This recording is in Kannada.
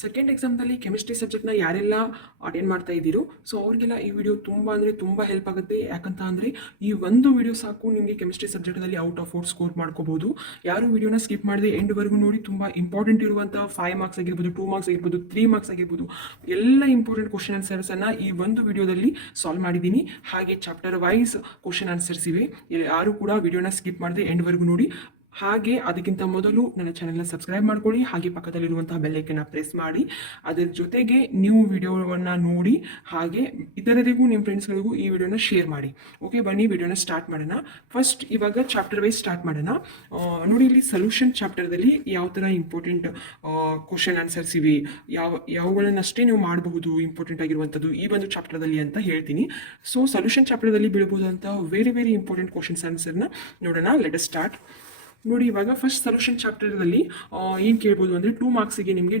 ಸೆಕೆಂಡ್ ಎಕ್ಸಾಮ್ದಲ್ಲಿ ಕೆಮಿಸ್ಟ್ರಿ ಸಬ್ಜೆಕ್ಟ್ನ ಯಾರೆಲ್ಲ ಅಟೆಂಡ್ ಮಾಡ್ತಾ ಇದ್ದೀರೋ ಸೊ ಅವ್ರಿಗೆಲ್ಲ ಈ ವಿಡಿಯೋ ತುಂಬ ಹೆಲ್ಪ್ ಆಗುತ್ತೆ. ಯಾಕಂತ ಅಂದರೆ ಈ ಒಂದು ವಿಡಿಯೋ ಸಾಕು ನಿಮಗೆ ಕೆಮಿಸ್ಟ್ರಿ ಸಬ್ಜೆಕ್ಟಲ್ಲಿ ಔಟ್ ಆಫ್ 4 ಸ್ಕೋರ್ ಮಾಡ್ಕೋಬೋದು. ಯಾರು ವಿಡಿಯೋನ ಸ್ಕಿಪ್ ಮಾಡದೆ ಎಂಡ್ವರೆಗೂ ನೋಡಿ. ತುಂಬ ಇಂಪಾರ್ಟೆಂಟ್ ಇರುವಂಥ 5 ಮಾರ್ಕ್ಸ್ ಆಗಿರ್ಬೋದು, 2 ಮಾರ್ಕ್ಸ್ ಆಗಿರ್ಬೋದು, 3 ಮಾರ್ಕ್ಸ್ ಆಗಿರ್ಬೋದು, ಎಲ್ಲ ಇಂಪಾರ್ಟೆಂಟ್ ಕ್ವಶನ್ ಆನ್ಸರ್ಸನ್ನು ಈ ಒಂದು ವಿಡಿಯೋದಲ್ಲಿ ಸಾಲ್ವ್ ಮಾಡಿದ್ದೀನಿ. ಹಾಗೆ ಚಾಪ್ಟರ್ ವೈಸ್ ಕ್ವಶನ್ ಆನ್ಸರ್ಸ್ ಇವೆ. ಯಾರು ಕೂಡ ವಿಡಿಯೋನ ಸ್ಕಿಪ್ ಮಾಡದೆ ಎಂಡ್ವರೆಗೂ ನೋಡಿ. ಹಾಗೆ ಅದಕ್ಕಿಂತ ಮೊದಲು ನನ್ನ ಚಾನೆಲ್ನ ಸಬ್ಸ್ಕ್ರೈಬ್ ಮಾಡ್ಕೊಳ್ಳಿ. ಹಾಗೆ ಪಕ್ಕದಲ್ಲಿರುವಂತಹ ಬೆಲ್ಲೈಕನ್ನ ಪ್ರೆಸ್ ಮಾಡಿ. ಅದರ ಜೊತೆಗೆ ನೀವು ವಿಡಿಯೋವನ್ನು ನೋಡಿ ಹಾಗೆ ಇತರರಿಗೂ ನಿಮ್ಮ ಫ್ರೆಂಡ್ಸ್ಗಳಿಗೂ ಈ ವಿಡಿಯೋನ ಶೇರ್ ಮಾಡಿ. ಓಕೆ, ಬನ್ನಿ ವಿಡಿಯೋನ ಸ್ಟಾರ್ಟ್ ಮಾಡೋಣ. ಫಸ್ಟ್ ಇವಾಗ ಚಾಪ್ಟರ್ ವೈಸ್ ಸ್ಟಾರ್ಟ್ ಮಾಡೋಣ. ನೋಡಿ, ಇಲ್ಲಿ ಸೊಲ್ಯೂಷನ್ ಚಾಪ್ಟರ್ದಲ್ಲಿ ಯಾವ ಥರ ಇಂಪಾರ್ಟೆಂಟ್ ಕ್ವಶನ್ ಆನ್ಸರ್ಸ್ ಇವೆ, ಯಾವುಗಳನ್ನಷ್ಟೇ ನೀವು ಮಾಡಬಹುದು ಇಂಪಾರ್ಟೆಂಟ್ ಆಗಿರುವಂಥದ್ದು ಈ ಒಂದು ಚಾಪ್ಟರ್ದಲ್ಲಿ ಅಂತ ಹೇಳ್ತೀನಿ. ಸೊ ಸೊಲ್ಯೂಷನ್ ಚಾಪ್ಟರ್ದಲ್ಲಿ ಬೀಳಬಹುದಂತಹ ವೆರಿ ಇಂಪಾರ್ಟೆಂಟ್ ಕ್ವಶನ್ಸ್ ಆನ್ಸರ್ನ ನೋಡೋಣ. Let us start. ನೋಡಿ, ಇವಾಗ ಫಸ್ಟ್ ಸೊಲ್ಯೂಷನ್ ಚಾಪ್ಟರ್ದಲ್ಲಿ ಏನು ಕೇಳ್ಬೋದು ಅಂದರೆ 2 ಮಾರ್ಕ್ಸಿಗೆ ನಿಮಗೆ